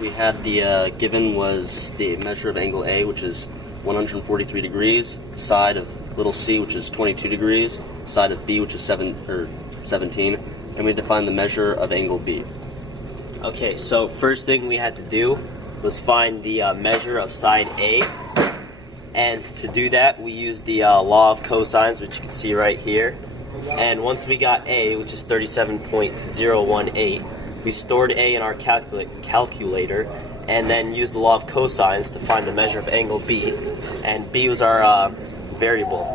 We had the given was the measure of angle A, which is 143 degrees, side of little c, which is 22 degrees, side of B, which is 17, and we defined the measure of angle B. Okay, so first thing we had to do was find the measure of side A, and to do that we used the law of cosines, which you can see right here. And once we got A, which is 37.018, we stored A in our calculator and then used the law of cosines to find the measure of angle B, and B was our variable.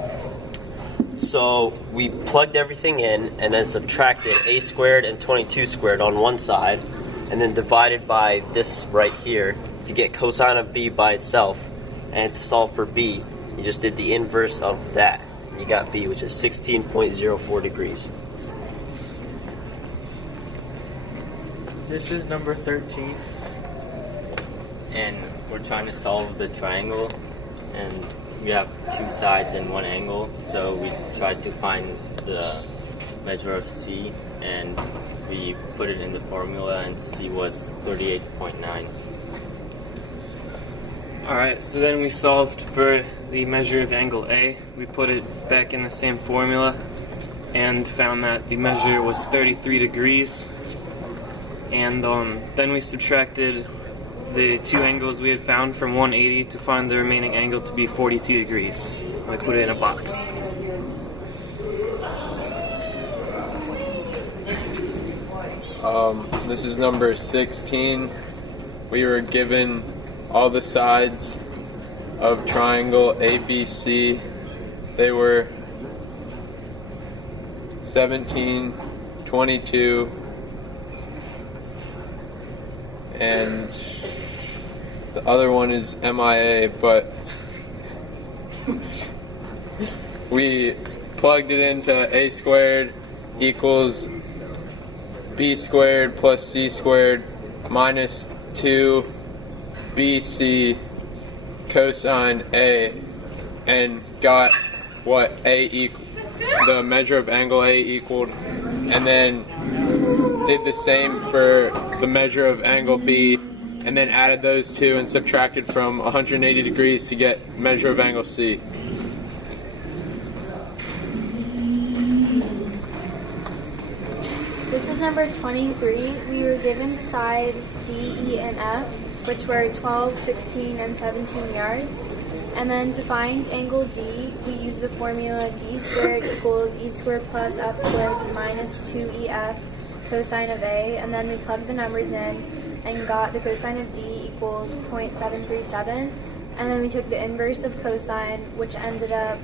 So we plugged everything in and then subtracted A squared and 22 squared on one side, and then divided by this right here to get cosine of B by itself. And to solve for B, you just did the inverse of that. You got B, which is 16.04 degrees. This is number 13. And we're trying to solve the triangle, and we have two sides and one angle, so we tried to find the measure of C, and we put it in the formula, and C was 38.9. Alright, so then we solved for the measure of angle A. We put it back in the same formula and found that the measure was 33 degrees. And then we subtracted the two angles we had found from 180 to find the remaining angle to be 42 degrees. We put it in a box. This is number 16. We were given all the sides of triangle ABC. They were 17, 22, and the other one is MIA, but we plugged it into A squared equals B squared plus C squared minus 2 BC cosine A, and got what the measure of angle A equaled, and then did the same for the measure of angle B, and then added those two and subtracted from 180 degrees to get measure of angle C. This is number 23. We were given the sides D, E, and F, which were 12, 16, and 17 yards. And then to find angle D, we used the formula D squared equals E squared plus F squared minus 2EF cosine of A. And then we plugged the numbers in and got the cosine of D equals 0.737. And then we took the inverse of cosine, which ended up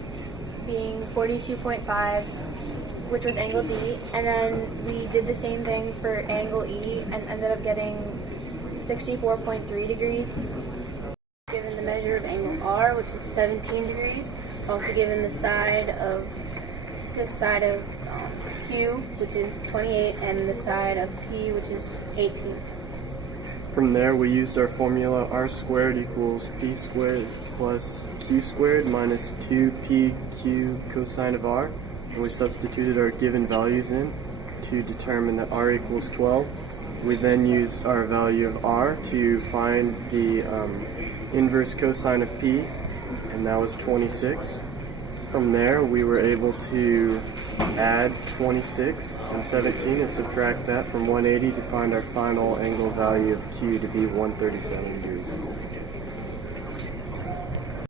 being 42.5, which was angle D, and then we did the same thing for angle E and ended up getting 64.3 degrees. Given the measure of angle R, which is 17 degrees. Also given the side of Q, which is 28, and the side of P, which is 18. From there, we used our formula R squared equals P squared plus Q squared minus 2PQ cosine of R. And we substituted our given values in to determine that R equals 12. We then used our value of R to find the inverse cosine of P, and that was 26. From there, we were able to add 26 and 17 and subtract that from 180 to find our final angle value of Q to be 137 degrees.